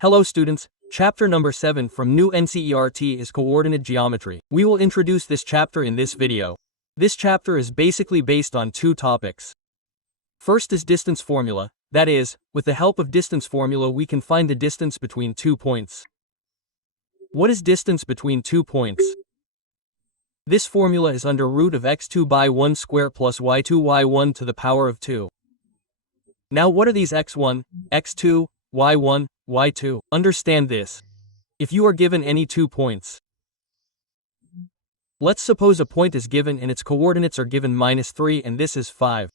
Hello students, chapter number 7 from new NCERT is coordinate geometry. We will introduce this chapter in this video. This chapter is basically based on two topics. First is distance formula, that is, with the help of distance formula we can find the distance between 2 points. What is distance between 2 points? This formula is under root of x2 by 1 square plus y2 y1 to the power of 2. Now what are these x1, x2, y1, y2? Understand this. If you are given any 2 points, let's suppose a point is given and its coordinates are given -3 and this is 5.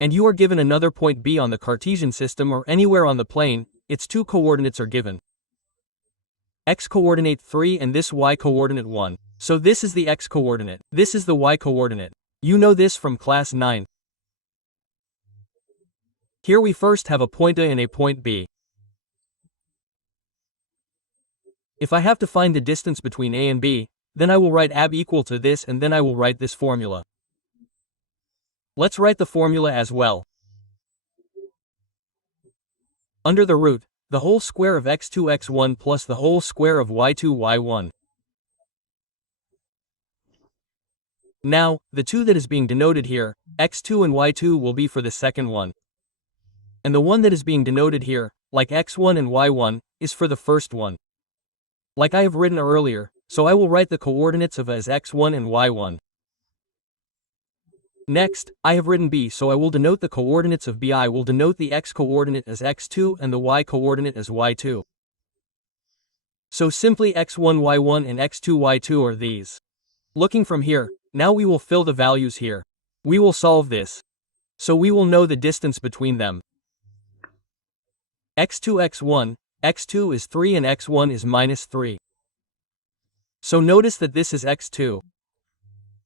And you are given another point B on the Cartesian system or anywhere on the plane, its 2 coordinates are given. X coordinate 3 and this y coordinate 1. So this is the x coordinate, this is the y coordinate. You know this from class 9. Here we first have a point A and a point B. If I have to find the distance between A and B, then I will write AB equal to this and then I will write this formula. Let's write the formula as well. Under the root, the whole square of x2 x1 plus the whole square of y2 y1. Now, the 2 that is being denoted here, x2 and y2 will be for the second one. And the one that is being denoted here, like x1 and y1, is for the first one. Like I have written earlier, so I will write the coordinates of A as x1 and y1. Next, I have written B, so I will denote the coordinates of B. I will denote the x coordinate as x2 and the y coordinate as y2. So simply x1 y1 and x2 y2 are these. Looking from here, now we will fill the values here. We will solve this. So we will know the distance between them. x2 x1, x2 is 3 and x1 is -3. So notice that this is x2.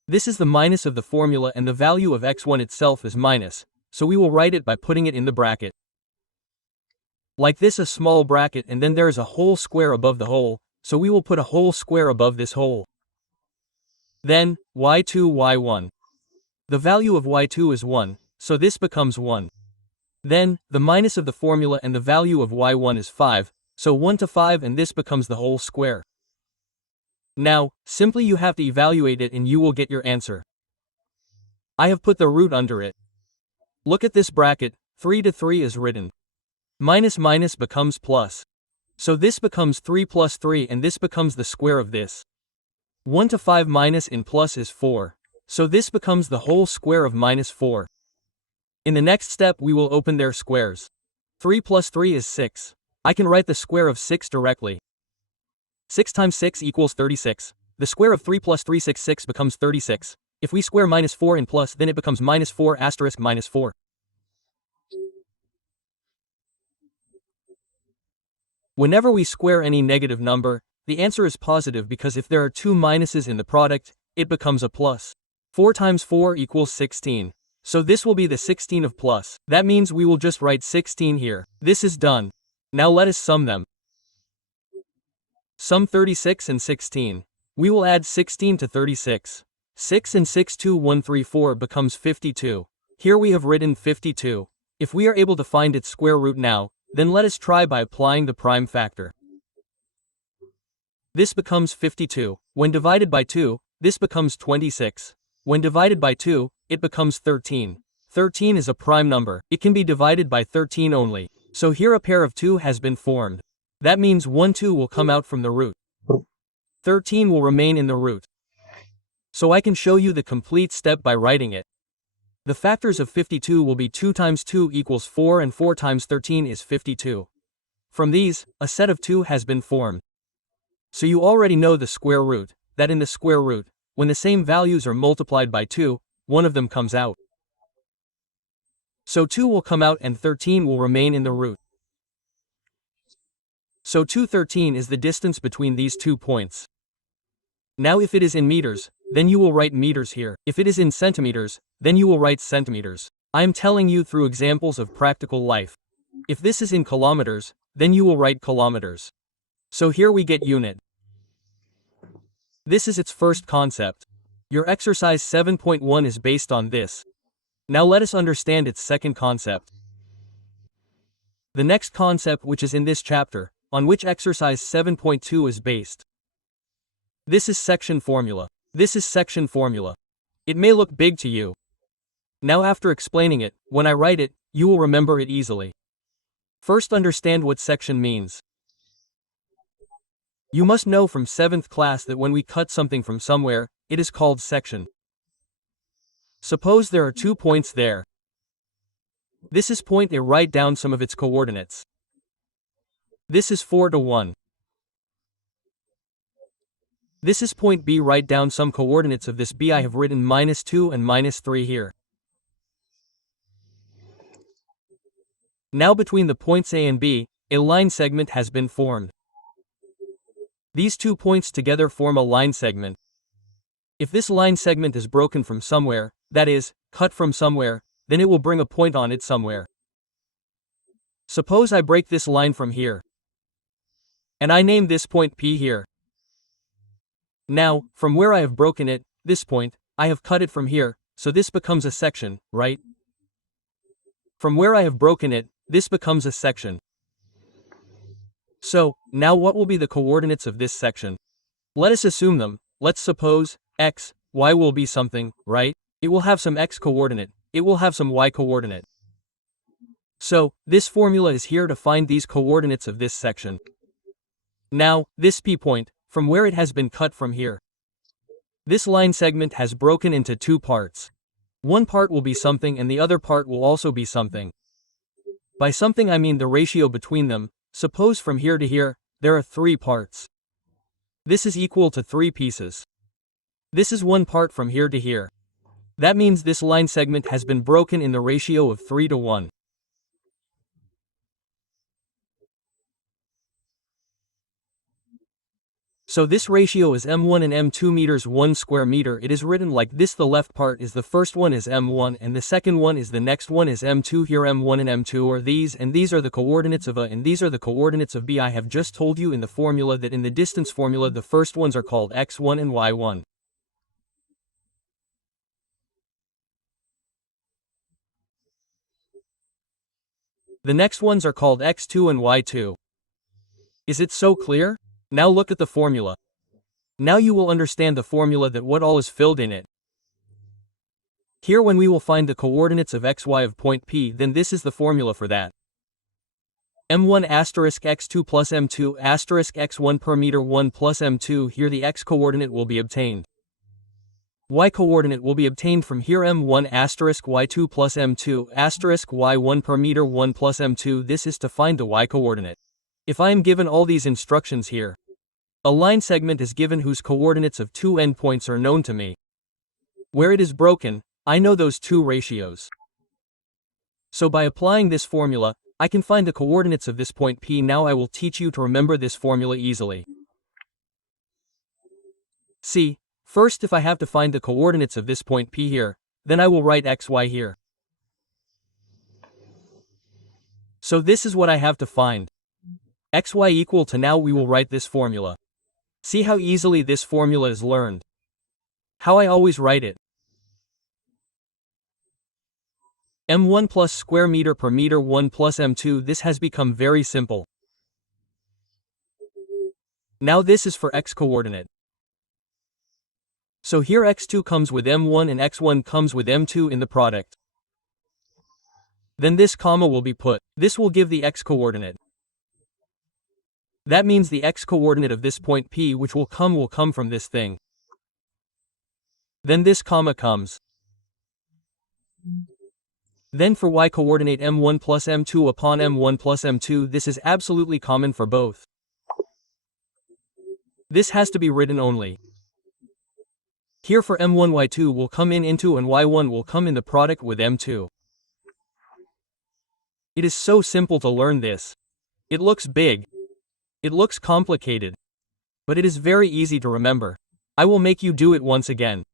This is the minus of the formula and the value of x1 itself is minus, so we will write it by putting it in the bracket. Like this, a small bracket, and then there is a whole square above the whole, so we will put a whole square above this whole. Then, y2 y1. The value of y2 is 1, so this becomes 1. Then, the minus of the formula and the value of y1 is 5, so 1 to 5 and this becomes the whole square. Now, simply you have to evaluate it and you will get your answer. I have put the root under it. Look at this bracket, 3 to 3 is written. Minus minus becomes plus. So this becomes 3 plus 3 and this becomes the square of this. 1 to 5 minus in plus is 4. So this becomes the whole square of -4. In the next step we will open their squares. 3 plus 3 is 6. I can write the square of 6 directly. 6 times 6 equals 36. The square of 3 plus 3 6 becomes 36. If we square -4 and plus, then it becomes -4 asterisk -4. Whenever we square any negative number, the answer is positive because if there are 2 minuses in the product, it becomes a plus. 4 times 4 equals 16. So this will be the 16 of plus. That means we will just write 16 here. This is done. Now let us sum them. Sum 36 and 16. We will add 16 to 36. 6 and 6 2 1 3 4 becomes 52. Here we have written 52. If we are able to find its square root now, then let us try by applying the prime factor. This becomes 52. When divided by 2, this becomes 26. When divided by 2, it becomes 13. 13 is a prime number. It can be divided by 13 only. So here a pair of 2 has been formed. That means 1 2 will come out from the root. 13 will remain in the root. So I can show you the complete step by writing it. The factors of 52 will be 2 times 2 equals 4 and 4 times 13 is 52. From these, a set of 2 has been formed. So you already know the square root, that in the square root, when the same values are multiplied by 2, one of them comes out. So 2 will come out and 13 will remain in the root. So 213 is the distance between these 2 points. Now if it is in meters, then you will write meters here. If it is in centimeters, then you will write centimeters. I am telling you through examples of practical life. If this is in kilometers, then you will write kilometers. So here we get unit. This is its first concept. Your exercise 7.1 is based on this. Now let us understand its second concept. The next concept which is in this chapter, on which exercise 7.2 is based. This is section formula. This is section formula. It may look big to you. Now after explaining it, when I write it, you will remember it easily. First understand what section means. You must know from 7th class that when we cut something from somewhere, it is called section. Suppose there are 2 points there. This is point A, write down some of its coordinates. This is 4 to 1. This is point B, write down some coordinates of this B. I have written -2 and -3 here. Now between the points A and B, a line segment has been formed. These 2 points together form a line segment. If this line segment is broken from somewhere, that is, cut from somewhere, then it will bring a point on it somewhere. Suppose I break this line from here. And I name this point P here. Now, from where I have broken it, this point, I have cut it from here, so this becomes a section, right? From where I have broken it, this becomes a section. So, now what will be the coordinates of this section? Let us assume them. Let's suppose x, y will be something, right? It will have some x coordinate, it will have some y coordinate. So, this formula is here to find these coordinates of this section. Now, this P point, from where it has been cut from here. This line segment has broken into 2 parts. One part will be something and the other part will also be something. By something I mean the ratio between them. Suppose from here to here, there are 3 parts. This is equal to 3 pieces. This is 1 part from here to here. That means this line segment has been broken in the ratio of 3 to 1. So this ratio is m1 and m2 meters 1 square meter. It is written like this. The left part is the first one is m1 and the second one is the next one is m2. Here m1 and m2 are these, and these are the coordinates of A and these are the coordinates of B. I have just told you in the formula that in the distance formula the first ones are called x1 and y1. The next ones are called x2 and y2. Is it so clear? Now look at the formula. Now you will understand the formula, that what all is filled in it. Here when we will find the coordinates of xy of point P, then this is the formula for that. m1 asterisk x2 plus m2 asterisk x1 per meter 1 plus m2. Here the x coordinate will be obtained. Y coordinate will be obtained from here m1 asterisk y2 plus m2 asterisk y1 per meter 1 plus m2. This is to find the y coordinate. If I am given all these instructions here, a line segment is given whose coordinates of 2 endpoints are known to me. Where it is broken, I know those 2 ratios. So by applying this formula, I can find the coordinates of this point P. Now I will teach you to remember this formula easily. See, first if I have to find the coordinates of this point P here, then I will write xy here. So this is what I have to find. xy equal to, now we will write this formula. See how easily this formula is learned. How I always write it. m1 plus square meter per meter 1 plus m2. This has become very simple. Now this is for x coordinate. So here x2 comes with m1 and x1 comes with m2 in the product. Then this comma will be put. This will give the x coordinate. That means the x-coordinate of this point P which will come from this thing. Then this comma comes. Then for y-coordinate m1 plus m2 upon m1 plus m2, this is absolutely common for both. This has to be written only. Here for m1 y2 will come into and y1 will come in the product with m2. It is so simple to learn this. It looks big. It looks complicated. But it is very easy to remember. I will make you do it once again.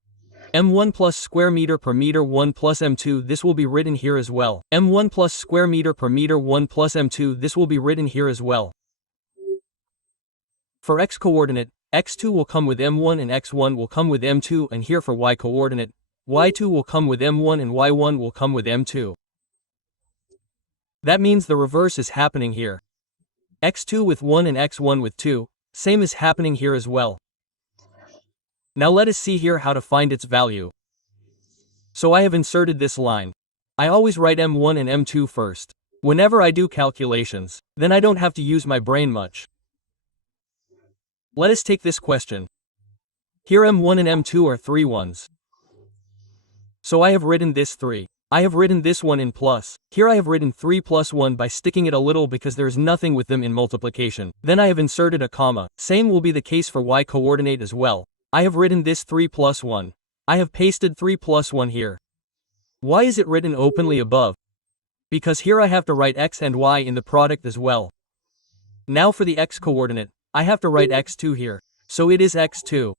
m1 plus square meter per meter 1 plus m2, this will be written here as well. m1 plus square meter per meter 1 plus m2, this will be written here as well. For x coordinate, x2 will come with m1 and x1 will come with m2, and here for y coordinate, y2 will come with m1 and y1 will come with m2. That means the reverse is happening here. x2 with 1 and x1 with 2, same is happening here as well. Now let us see here how to find its value. So I have inserted this line. I always write m1 and m2 first. Whenever I do calculations, then I don't have to use my brain much. Let us take this question. Here m1 and m2 are 3 ones. So I have written this 3. I have written this one in plus. Here I have written 3 plus 1 by sticking it a little because there is nothing with them in multiplication. Then I have inserted a comma. Same will be the case for y coordinate as well. I have written this 3 plus 1. I have pasted 3 plus 1 here. Why is it written openly above? Because here I have to write x and y in the product as well. Now for the x coordinate, I have to write x2 here. So it is x2.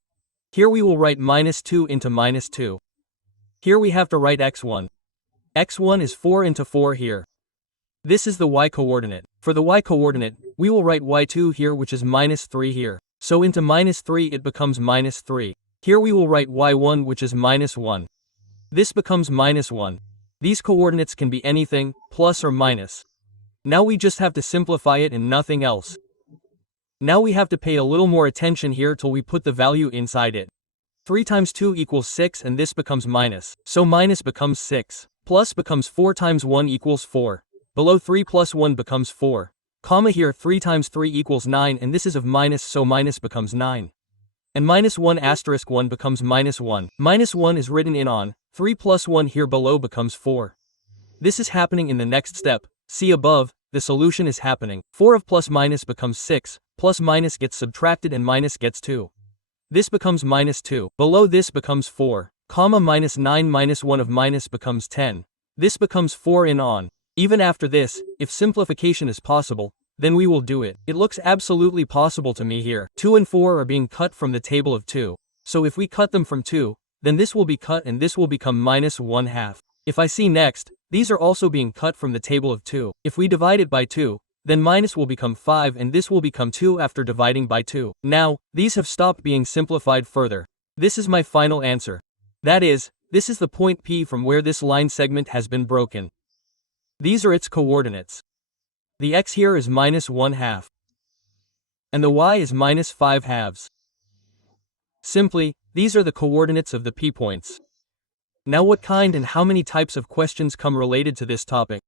Here we will write minus 2 into minus 2. Here we have to write x1. x1 is 4 into 4 here. This is the y coordinate. For the y coordinate, we will write y2 here, which is minus 3 here. So into minus 3 it becomes minus 3. Here we will write y1, which is minus 1. This becomes minus 1. These coordinates can be anything, plus or minus. Now we just have to simplify it and nothing else. Now we have to pay a little more attention here till we put the value inside it. 3 times 2 equals 6 and this becomes minus. So minus becomes 6. Plus becomes 4 times 1 equals 4. Below 3 plus 1 becomes 4. Comma here 3 times 3 equals 9 and this is of minus, so minus becomes 9. And minus 1 asterisk 1 becomes minus 1. Minus 1 is written in on. 3 plus 1 here below becomes 4. This is happening in the next step. See above, the solution is happening. 4 of plus minus becomes 6. Plus minus gets subtracted and minus gets 2. This becomes minus 2. Below this becomes 4. Comma minus 9 minus 1 of minus becomes 10. This becomes 4 in on. Even after this, if simplification is possible, then we will do it. It looks absolutely possible to me here. 2 and 4 are being cut from the table of 2. So if we cut them from 2, then this will be cut and this will become minus 1/2. If I see next, these are also being cut from the table of 2. If we divide it by 2, then minus will become 5 and this will become 2 after dividing by 2. Now, these have stopped being simplified further. This is my final answer. That is, this is the point P from where this line segment has been broken. These are its coordinates. The x here is minus 1/2. And the y is minus 5/2. Simply, these are the coordinates of the P points. Now what kind and how many types of questions come related to this topic?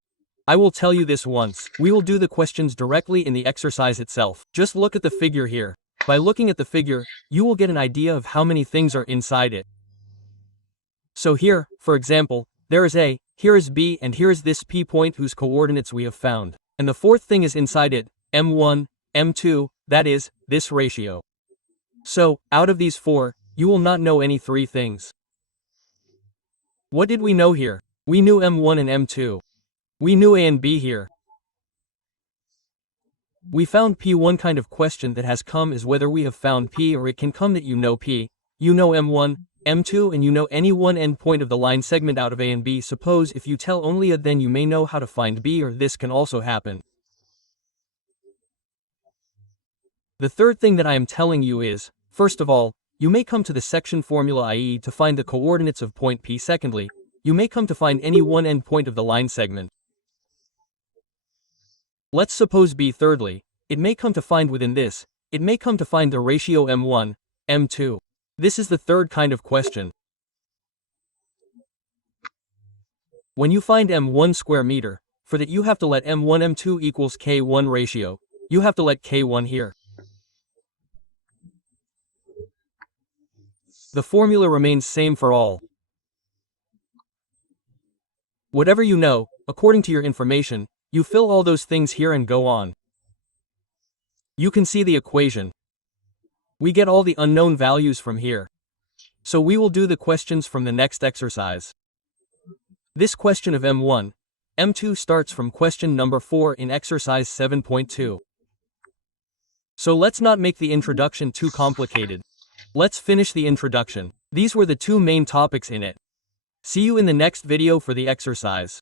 I will tell you this once. We will do the questions directly in the exercise itself. Just look at the figure here. By looking at the figure, you will get an idea of how many things are inside it. So here, for example, there is A, here is B, and here is this P point whose coordinates we have found. And the fourth thing is inside it, M1, M2, that is, this ratio. So, out of these 4, you will not know any 3 things. What did we know here? We knew M1 and M2. We knew A and B here. We found P. One kind of question that has come is whether we have found P, or it can come that you know P, you know M1, M2, and you know any one endpoint of the line segment out of A and B. Suppose if you tell only A, then you may know how to find B, or this can also happen. The third thing that I am telling you is, first of all, you may come to the section formula, i.e. to find the coordinates of point P. Secondly, you may come to find any one endpoint of the line segment. Let's suppose B. Thirdly, it may come to find within this, it may come to find the ratio M1, M2. This is the third kind of question. When you find M1 square meter, for that you have to let M1 M2 equals K1 ratio, you have to let K1 here. The formula remains same for all. Whatever you know, according to your information, you fill all those things here and go on. You can see the equation. We get all the unknown values from here. So we will do the questions from the next exercise. This question of M1, M2 starts from question number 4 in exercise 7.2. So let's not make the introduction too complicated. Let's finish the introduction. These were the 2 main topics in it. See you in the next video for the exercise.